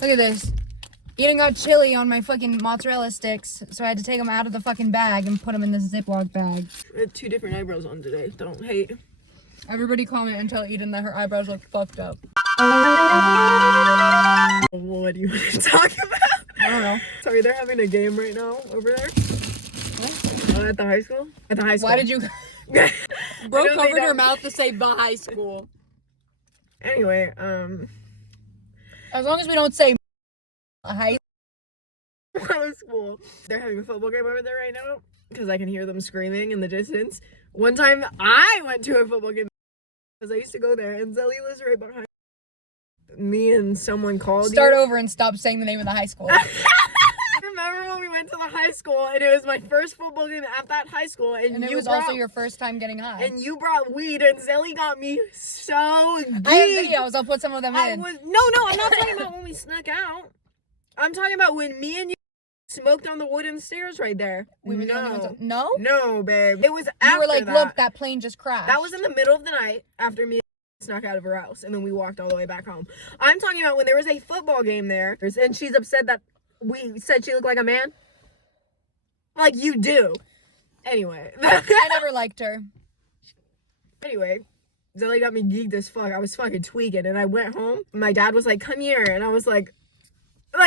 Look at this. Eating out chili on my fucking mozzarella sticks, so I had to take them out of the fucking bag and put them in this Ziploc bag. I had 2 different eyebrows on today. Don't hate. Everybody comment and tell Eden that her eyebrows look fucked up. What do you want to talk about? I don't know. Sorry, they're having a game right now over there. What? At the high school? At the high school. Why did you... Bro covered her mouth to say the high school. Anyway, As long as we don't say high school. They're having a football game over there right now because I can hear them screaming in the distance. One time I went to a football game because I used to go there, and Zelie lives right behind me, and someone called Start over and stop saying the name of the high school. Remember when we went to the high school and it was my first football game at that high school, and it was also your first time getting high. And you brought weed, and Zelie got me so geeked. I have videos. I'll put some of them in. No, I'm not talking about when we snuck out. I'm talking about when me and you smoked on the wooden stairs right there. We were the only ones. No? No, babe. It was after You were like, that. look, that plane just crashed. That was in the middle of the night after me snuck out of her house, and then we walked all the way back home. I'm talking about when there was a football game there, and she's upset that we said she looked like a man. Like you do. Anyway. I never liked her. Anyway, Zelie got me geeked as fuck. I was fucking tweaking, and I went home. My dad was like, come here, and I was like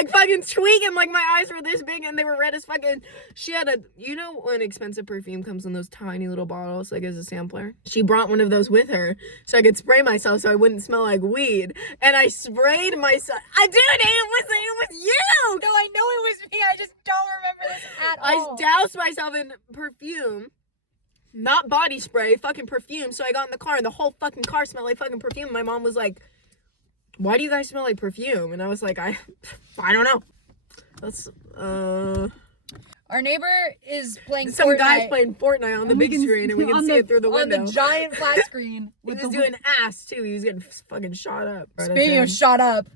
fucking tweaking, like my eyes were this big and they were red as fucking. She had a, you know when expensive perfume comes in those tiny little bottles, like as a sampler? She brought one of those with her so I could spray myself so I wouldn't smell like weed. And I sprayed myself. I did it! It was you! No, I know it was me. I just don't remember this at all. I doused myself in perfume. Not body spray, fucking perfume. So I got in the car and the whole fucking car smelled like fucking perfume. My mom was like, why do you guys smell like perfume? And I was like, I don't know. That's, Our neighbor is playing some Fortnite. guy's playing Fortnite on the big screen, and we can see it through the window. On the giant flat screen. He was doing ass, too. He was getting fucking shot up. Speaking of shot up,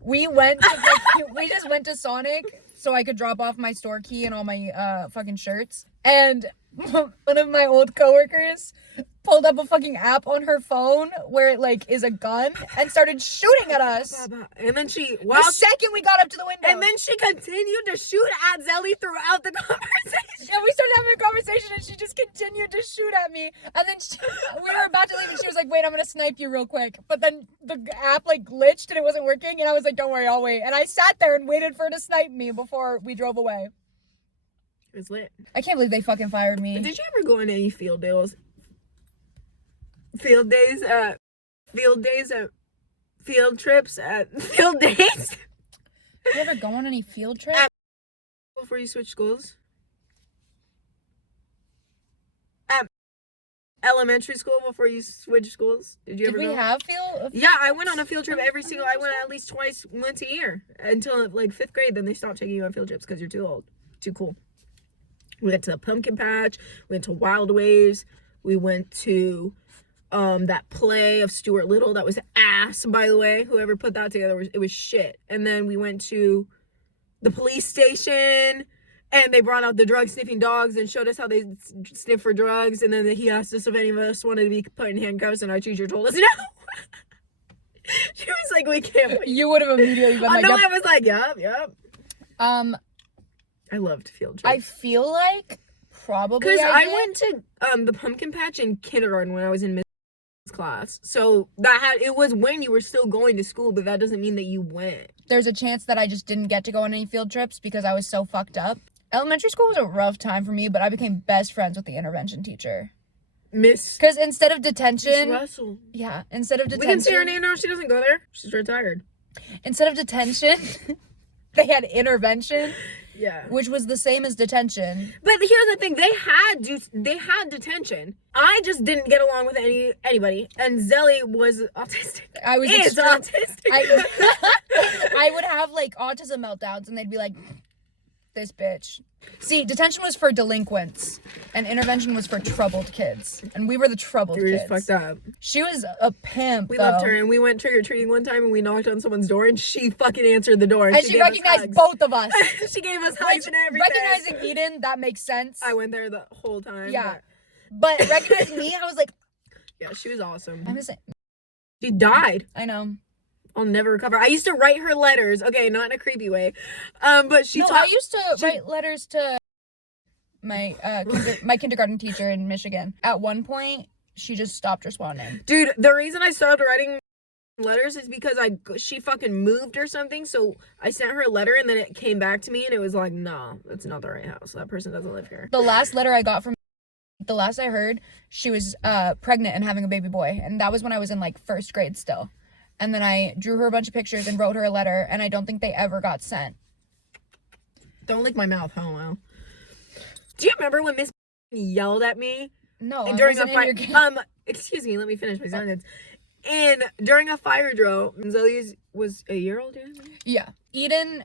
we went to, we just went to Sonic so I could drop off my store key and all my fucking shirts. And one of my old coworkers pulled up a fucking app on her phone where it like is a gun and started shooting at us. And then the second we got up to the window. And then she continued to shoot at Zelie throughout the conversation. Yeah, we started having a conversation and she just continued to shoot at me. And then we were about to leave and she was like, wait, I'm gonna snipe you real quick. But then the app like glitched and it wasn't working, and I was like, don't worry, I'll wait. And I sat there and waited for her to snipe me before we drove away. It was lit. I can't believe they fucking fired me. Did you ever go on any field days? Field trips at field days? Did you ever go on any field trips? Before you switch schools? At elementary school before you switch schools? Did you ever go? Have field? Yeah, I went on a field trip I went at least once a year until like 5th grade. Then they stopped taking you on field trips because you're too old, too cool. We went to the pumpkin patch, we went to Wild Waves, we went to that play of Stuart Little that was ass, by the way. Whoever put that together, it was shit. And then we went to the police station, and they brought out the drug sniffing dogs and showed us how they sniff for drugs. And then he asked us if any of us wanted to be put in handcuffs, and our teacher told us no. She was like, we can't put you would have immediately been like, no, I was like, yep. I loved field trips. I feel like probably because I went to the pumpkin patch in kindergarten when I was in Miss class. So it was when you were still going to school, but that doesn't mean that you went. There's a chance that I just didn't get to go on any field trips because I was so fucked up. Elementary school was a rough time for me, but I became best friends with the intervention teacher. Because instead of detention... Miss Russell. Yeah, instead of detention... We can say her name now, she doesn't go there. She's retired. Instead of detention, they had intervention. Yeah. Which was the same as detention. But here's the thing, they had detention. I just didn't get along with anybody, and Zelie was autistic. I was autistic. I would have like autism meltdowns, and they'd be like, this bitch. See, detention was for delinquents, and intervention was for troubled kids, and we were the troubled kids. Just fucked up. She was a pimp. We loved her, and we went trick-or-treating one time, and we knocked on someone's door, and she fucking answered the door, and she recognized both of us. She gave us hugs and everything. Recognizing Eden, that makes sense. I went there the whole time. Yeah, but recognizing me, I was like, yeah, she was awesome. I'm just saying. She died. I know. I'll never recover. I used to write her letters. Okay, not in a creepy way. But she I used to write letters to my my kindergarten teacher in Michigan. At one point, she just stopped responding. Dude, the reason I stopped writing letters is because she fucking moved or something, so I sent her a letter and then it came back to me and it was like, nah, that's not the right house. That person doesn't live here. The last letter I got from the last I heard, she was pregnant and having a baby boy, and that was when I was in like first grade still. And then I drew her a bunch of pictures and wrote her a letter, and I don't think they ever got sent. Don't lick my mouth. Oh wow. Do you remember when Miss yelled at me? No, during a fire. Excuse me. Let me finish my sentence. And during a fire drill, Zelie was a year old. Yeah. Eden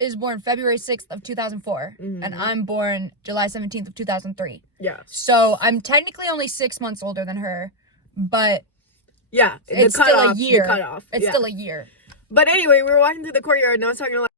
is born February 6th of 2004, and I'm born July 17th of 2003. Yeah. So I'm technically only 6 months older than her, but yeah, it's still a year. It's still a year. But anyway, we were walking through the courtyard, and I was talking to like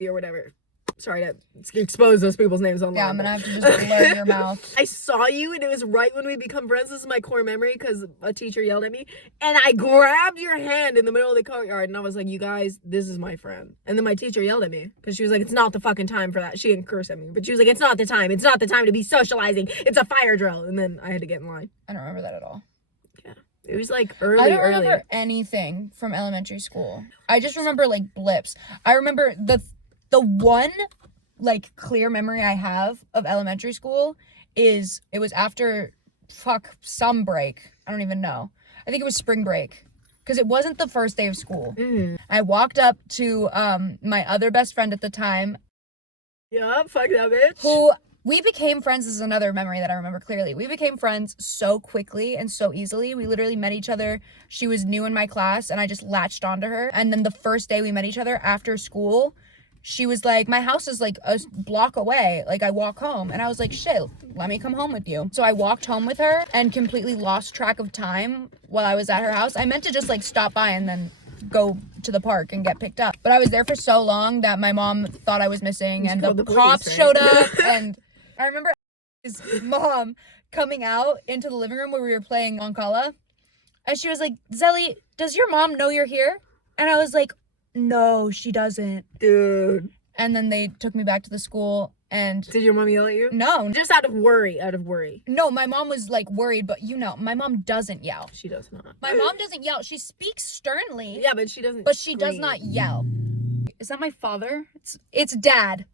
or whatever. Sorry to expose those people's names online. Yeah, I'm gonna have to just blur your mouth. I saw you, and it was right when we become friends. This is my core memory because a teacher yelled at me, and I grabbed your hand in the middle of the courtyard, and I was like, "You guys, this is my friend." And then my teacher yelled at me because she was like, "It's not the fucking time for that." She didn't curse at me, but she was like, "It's not the time. It's not the time to be socializing. It's a fire drill." And then I had to get in line. I don't remember that at all. Yeah, it was like early. I don't remember anything from elementary school. I just remember like blips. I remember the one like clear memory I have of elementary school is it was after some break. I don't even know. I think it was spring break because it wasn't the first day of school. I walked up to my other best friend at the time. Yeah, fuck that bitch. Who we became friends. This is another memory that I remember clearly. We became friends so quickly and so easily. We literally met each other. She was new in my class and I just latched onto her. And then the first day we met each other after school, she was like, my house is like a block away. Like I walk home. And I was like, shit, let me come home with you. So I walked home with her and completely lost track of time while I was at her house. I meant to just like stop by and then go to the park and get picked up. But I was there for so long that my mom thought I was missing and the cops showed up. And I remember his mom coming out into the living room where we were playing Onkala. And she was like, Zelie, does your mom know you're here? And I was like, no, she doesn't. Dude. And then they took me back to the school and... Did your mom yell at you? No. Just out of worry. No, my mom was like worried, but my mom doesn't yell. She does not. My mom doesn't yell. She speaks sternly. Yeah, but she doesn't But she does not yell. Is that my father? It's Dad.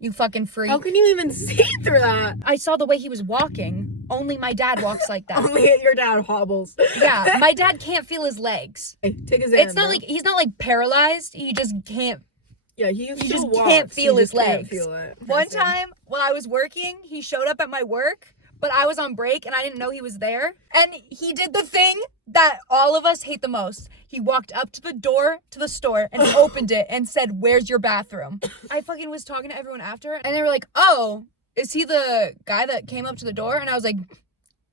You fucking freak. How can you even see through that? I saw the way he was walking. Only my dad walks like that. Only your dad hobbles. Yeah, my dad can't feel his legs. Hey, take his hand, It's not like he's not like paralyzed. He just can't. Yeah, he just walks. Can't feel his legs. Can't feel it. One time while I was working, he showed up at my work, but I was on break and I didn't know he was there. And he did the thing that all of us hate the most. He walked up to the door to the store and opened it and said, "Where's your bathroom?" I fucking was talking to everyone after and they were like, "Oh, is he the guy that came up to the door?" And I was like,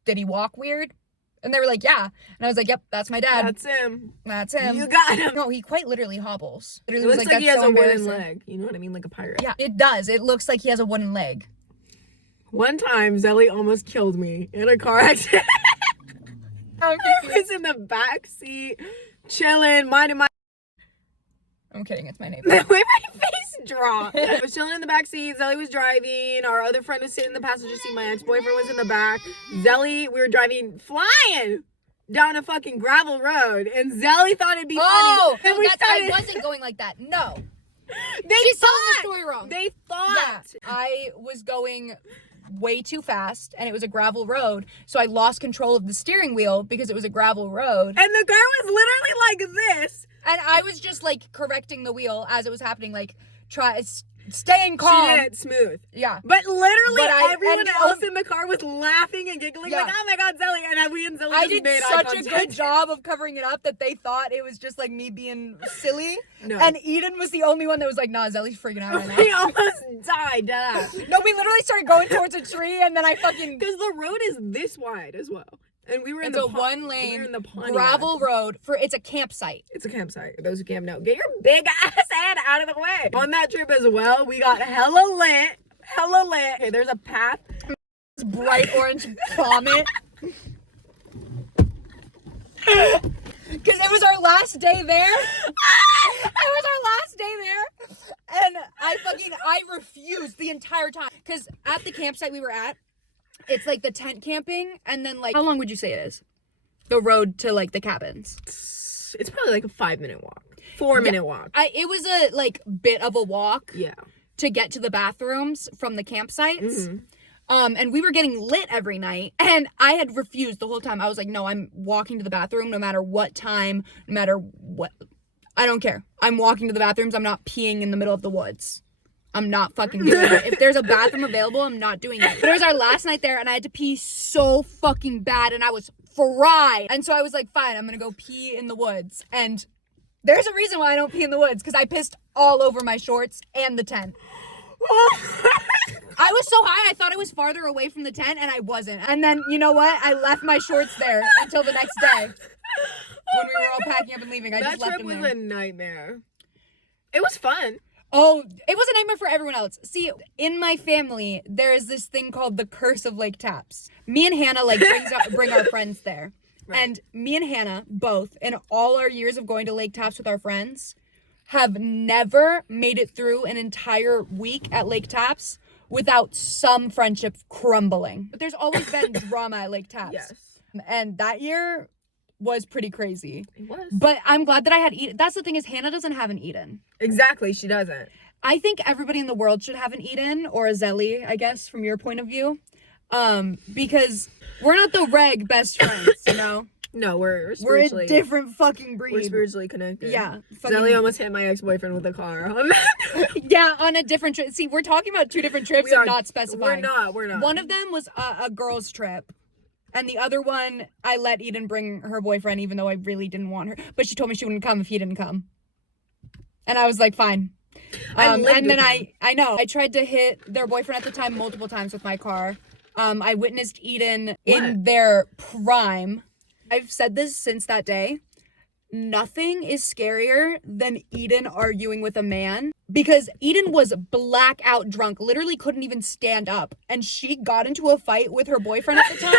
"Did he walk weird?" And they were like, "Yeah." And I was like, "Yep, that's my dad." That's him. That's him. You got him. No, he quite literally hobbles. Literally It looks was like he has so a wooden leg. You know what I mean? Like a pirate. Yeah, it does. It looks like he has a wooden leg. One time, Zelie almost killed me in a car accident. I was in the back seat, chilling, minding my... I'm kidding, it's my neighbor. The way my face dropped. I was chilling in the back seat. Zelie was driving. Our other friend was sitting in the passenger seat. My ex-boyfriend was in the back. Zelie, we were driving, flying down a fucking gravel road. And Zelie thought it'd be funny. Oh, And I wasn't going like that. No. She's telling the story wrong. They thought. Yeah, I was going way too fast and it was a gravel road. So I lost control of the steering wheel because it was a gravel road. And the car was literally like this. And I was just like correcting the wheel as it was happening, like staying calm. She did it smooth. Yeah. But literally everyone else and in the car was laughing and giggling like, "Oh my God, Zelie." And we and Zelie I just did made such eye a contact. good job of covering it up that they thought it was just like me being silly. No. And Eden was the only one that was like, "Nah, Zelly's freaking out right now." We almost died. No, we literally started going towards a tree and then I fucking... Because the road is this wide as well. And we were in the one lane we were in the gravel road it's a campsite. It's a campsite. Those who camp know. Get your big ass head out of the way. On that trip as well, we got hella lit. Okay, there's a path. Bright orange vomit. Because it was our last day there. It was our last day there. And I refused the entire time. Because at the campsite we were at, it's like the tent camping. And then like, how long would you say it is? The road to like the cabins. It's probably like a 5-minute walk. 4-minute walk. It was a like bit of a walk. Yeah. To get to the bathrooms from the campsites. Mm-hmm. And we were getting lit every night. And I had refused the whole time. I was like, no, I'm walking to the bathroom no matter what time, no matter what. I don't care. I'm walking to the bathrooms. I'm not peeing in the middle of the woods. I'm not fucking doing it. If there's a bathroom available, I'm not doing it. But it was our last night there, and I had to pee so fucking bad, and I was fried. And so I was like, fine, I'm gonna go pee in the woods. And there's a reason why I don't pee in the woods, because I pissed all over my shorts and the tent. I was so high, I thought I was farther away from the tent, and I wasn't. And then, you know what? I left my shorts there until the next day. When we were all packing up and leaving, I just left them there. That trip was a nightmare. It was fun. Oh, it was a nightmare for everyone else. See, in my family, there is this thing called the curse of Lake Tapps. Me and Hannah, like, bring our friends there. Right. And me and Hannah, both, in all our years of going to Lake Tapps with our friends, have never made it through an entire week at Lake Tapps without some friendship crumbling. But there's always been drama at Lake Tapps. Yes. And that year was pretty crazy. It was. But I'm glad that I had Eden. That's the thing, is Hannah doesn't have an Eden. Exactly, she doesn't. I think everybody in the world should have an Eden, or a Zelie, I guess, from your point of view. Because we're not the reg best friends, you know? No, we're a different fucking breed. We're spiritually connected. Yeah. Zelie almost hit my ex-boyfriend with a car. Yeah, on a different trip. See, we're talking about two different trips and not specifying. We're not. One of them was a girl's trip. And the other one, I let Eden bring her boyfriend, even though I really didn't want her. But she told me she wouldn't come if he didn't come. And I was like, fine. And then I know. I tried to hit their boyfriend at the time multiple times with my car. I witnessed Eden in their prime. I've said this since that day. Nothing is scarier than Eden arguing with a man, because Eden was blackout drunk, literally couldn't even stand up, and she got into a fight with her boyfriend at the time.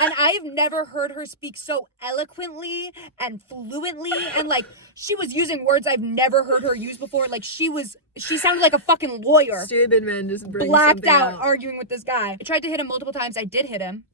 And I've never heard her speak so eloquently and fluently, and like she was using words I've never heard her use before. Like she sounded like a fucking lawyer. Stupid man just bring blacked out arguing with this guy. I tried to hit him multiple times. I did hit him.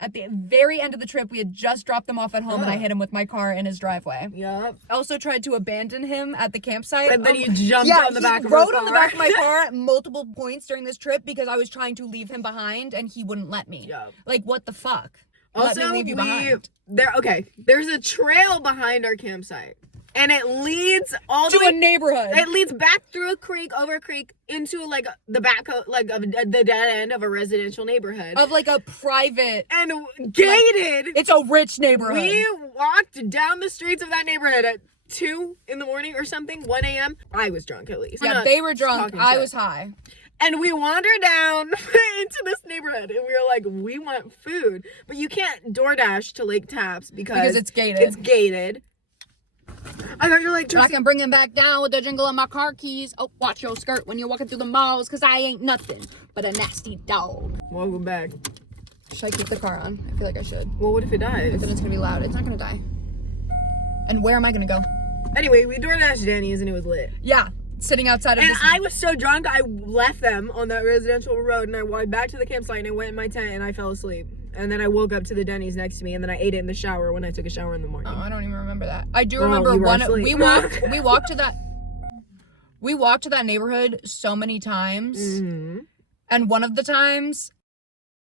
At the very end of the trip, we had just dropped them off at home, and I hit him with my car in his driveway. Yep. I also tried to abandon him at the campsite. And then you jumped on the back of my car. He rode on the back of my car at multiple points during this trip because I was trying to leave him behind, and he wouldn't let me. Yep. Like, what the fuck? Also, let me leave you behind. There's a trail behind our campsite. And it leads all to a neighborhood. It leads back through a creek, over a creek, into like the back of like of the dead end of a residential neighborhood. Of like a private and gated. Like, it's a rich neighborhood. We walked down the streets of that neighborhood at 2 in the morning or something, 1 a.m. I was drunk at least. Yeah, they were drunk. I was high. And we wandered down into this neighborhood, and we were like, we want food. But you can't DoorDash to Lake Tapps because it's gated. It's gated. I thought you were like, I can bring him back down with the jingle of my car keys. Oh, watch your skirt when you're walking through the malls, because I ain't nothing but a nasty dog. Welcome back. Should I keep the car on? I feel like I should. Well, what if it dies? But then it's going to be loud. It's not going to die. And where am I going to go? Anyway, we DoorDashed Danny's, and it was lit. Yeah. Sitting outside of and this. I was so drunk, I left them on that residential road, and I walked back to the campsite, and I went in my tent, and I fell asleep. And then I woke up to the Denny's next to me, and then I ate it in the shower when I took a shower in the morning. Oh, I don't even remember that. I do remember we walked to that neighborhood so many times. Mm-hmm. And one of the times,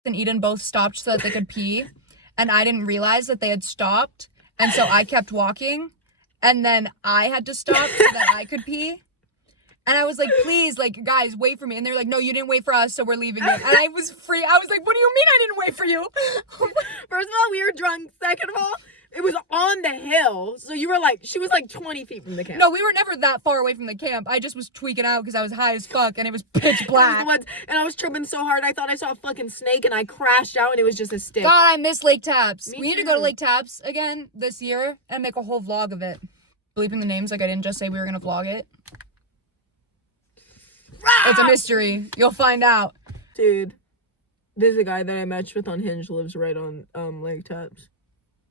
and Eden both stopped so that they could pee, and I didn't realize that they had stopped, and so I kept walking, and then I had to stop so that I could pee. And I was like, please, like, guys, wait for me. And they're like, no, you didn't wait for us, so we're leaving it. And I was free. I was like, what do you mean I didn't wait for you? First of all, we were drunk. Second of all, it was on the hill. So she was like 20 feet from the camp. No, we were never that far away from the camp. I just was tweaking out because I was high as fuck and it was pitch black. And I was tripping so hard, I thought I saw a fucking snake, and I crashed out, and it was just a stick. God, I miss Lake Tapps. Me We need too. to go to Lake Tapps again this year and make a whole vlog of it. Bleeping the names like I didn't just say we were going to vlog it. It's a mystery. You'll find out. Dude, there's a guy that I matched with on Hinge lives right on Lake Tapps.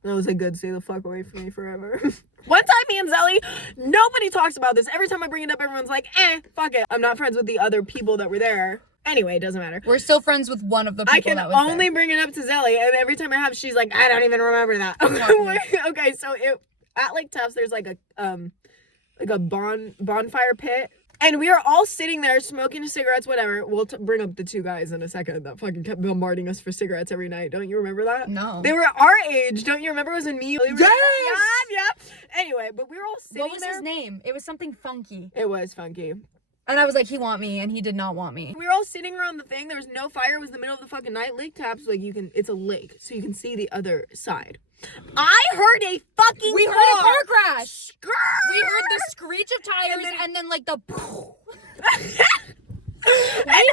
I was like, good, stay the fuck away from me forever. One time, me and Zelie, nobody talks about this. Every time I bring it up, everyone's like, fuck it. I'm not friends with the other people that were there. Anyway, it doesn't matter. We're still friends with one of the people that was there. I can only bring it up to Zelie, and every time I have, she's like, I don't even remember that. Okay, so at Lake Tufts, there's like a bonfire pit. And we are all sitting there smoking cigarettes, whatever. We'll bring up the two guys in a second that fucking kept bombarding us for cigarettes every night. Don't you remember that? No. They were our age. Don't you remember? It was in me. Yes! Yeah. Anyway, but we were all sitting there. What was his name? It was something funky. It was funky. And I was like, he want me, and he did not want me. We were all sitting around the thing. There was no fire. It was the middle of the fucking night. Lake Taps, like it's a lake, so you can see the other side. I heard a fucking We heard a car crash. Skrrr! We heard the screech of tires and then like the. We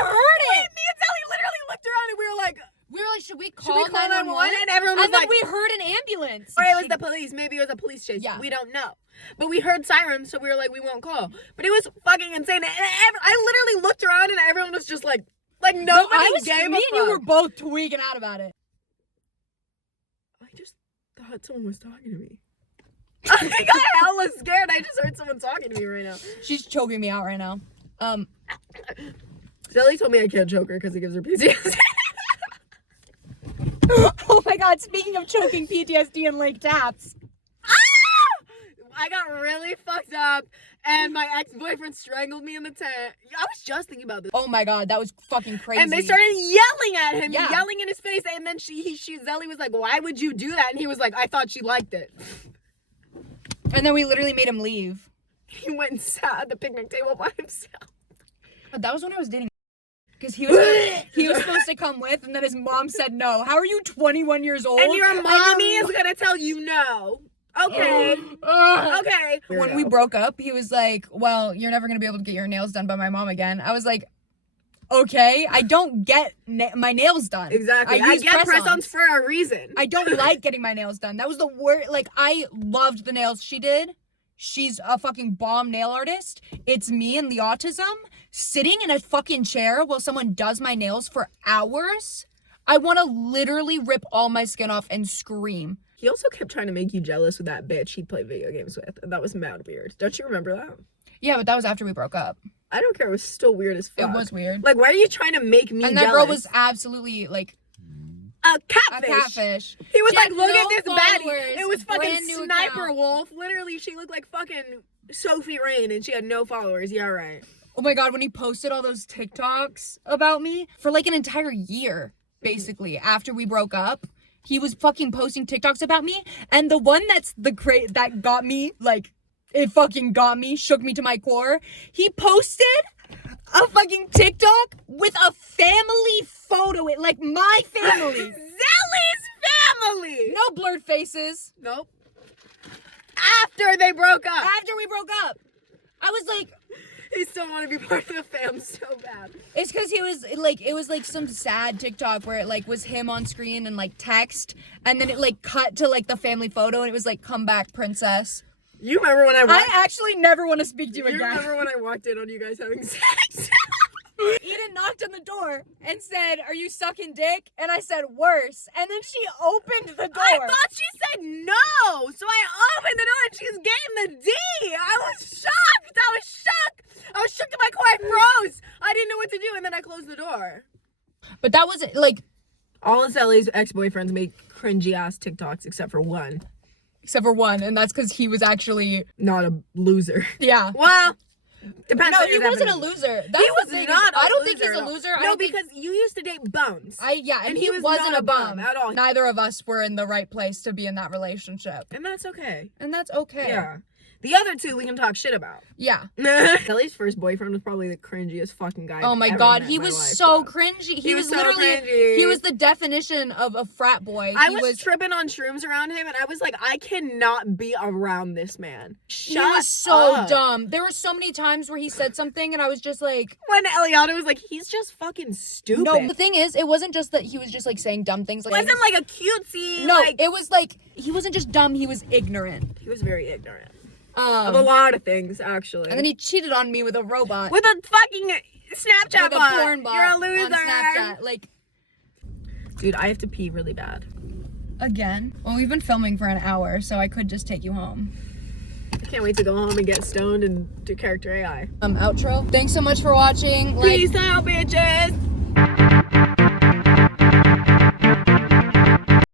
heard it. Me and Zelie literally looked around and we were like, should we call 911? And everyone was and then like, we heard an ambulance. or it was the police. Maybe it was a police chase. Yeah. We don't know. But we heard sirens, so we were like, we won't call. But it was fucking insane. And I literally looked around and everyone was just like nobody gave a fuck. Me and you were both tweaking out about it. I just thought someone was talking to me. I got hella scared. I just heard someone talking to me right now. She's choking me out right now. Zelie told me I can't choke her because it gives her PTSD. Oh my god, speaking of choking PTSD in Lake Taps. I got really fucked up and my ex-boyfriend strangled me in the tent. I was just thinking about this. Oh my god, that was fucking crazy. And they started yelling at him, Yeah. yelling in his face. And then Zelie was like, why would you do that? And he was like, I thought she liked it. And then we literally made him leave. He went and sat at the picnic table by himself. But that was when I was dating. Because he was supposed to come with, and then his mom said no. How are you 21 years old? And your mommy is gonna tell you no. Okay. Okay. When we broke up, he was like, well, you're never going to be able to get your nails done by my mom again. I was like, okay, I don't get my nails done. Exactly. I get press-ons for a reason. I don't like getting my nails done. That was the worst. Like, I loved the nails she did. She's a fucking bomb nail artist. It's me and the autism sitting in a fucking chair while someone does my nails for hours. I want to literally rip all my skin off and scream. He also kept trying to make you jealous with that bitch he played video games with. And that was mad weird. Don't you remember that? Yeah, but that was after we broke up. I don't care. It was still weird as fuck. It was weird. Like, why are you trying to make me And jealous? that girl was absolutely, like, a catfish. a catfish. He was She like, had look no at this baddie. followers, It was fucking brand new Sniper account. Wolf. Literally, she looked like fucking Sophie Rain and she had no followers. Yeah, right. Oh my god, when he posted all those TikToks about me for like an entire year, basically, after we broke up, he was fucking posting TikToks about me. And the one that got me, like, it fucking got me, shook me to my core. He posted a fucking TikTok with a family photo, like my family. Zelie's family. No blurred faces. Nope. After they broke up. After we broke up. I was like, he still wanted to be part of the fam so bad. it's because he was like, it was like some sad TikTok where it like was him on screen and like text, and then it like cut to like the fammy photo and it was like, come back, princess. You remember when I actually never want to speak to you You again. remember when I walked in on you guys having sex? Eden knocked on the door and said, are you sucking dick? And I said, worse. And then she opened the door. I thought she said no. So I opened the door and she's getting the D. I was shocked. I was shook to my core. I froze. I didn't know what to do. And then I closed the door. But that was like, All of Zelie's ex-boyfriends make cringy ass TikToks except for one. except for one. And that's because he was actually, Not a loser. yeah. Well, depends No, on he your wasn't a definition. loser. That's He was the thing. not a I don't think loser he's a at all. loser. I No, don't think- because you used to date bums. and he was wasn't not a bum at all. Neither of us were in the right place to be in that relationship. And that's okay. And that's okay. Yeah. The other two we can talk shit about. Yeah. Zelie's first boyfriend was probably the cringiest fucking guy. Oh my I've ever god, met he in my was life, so bro. cringy. He was so literally, cringy. he was the definition of a frat boy. I was tripping on shrooms around him, and I was like, I cannot be around this man. He was so up. dumb. There were so many times where he said something, and I was just like, When Eliana was like, he's just fucking stupid. no. The thing is, it wasn't just that he was just like saying dumb things. It Like, wasn't like a cutesy. no, like, it was like he wasn't just dumb. He was ignorant. he was very ignorant of a Um, lot of things, actually. and then he cheated on me with a robot. with a fucking Snapchat with a bot. porn bot You're a loser. on Snapchat. Like, Dude, I have to pee really bad. Again? Well, we've been filming for an hour, so I could just take you home. I can't wait to go home and get stoned and do character AI. Outro. Thanks so much for watching. Peace out, bitches!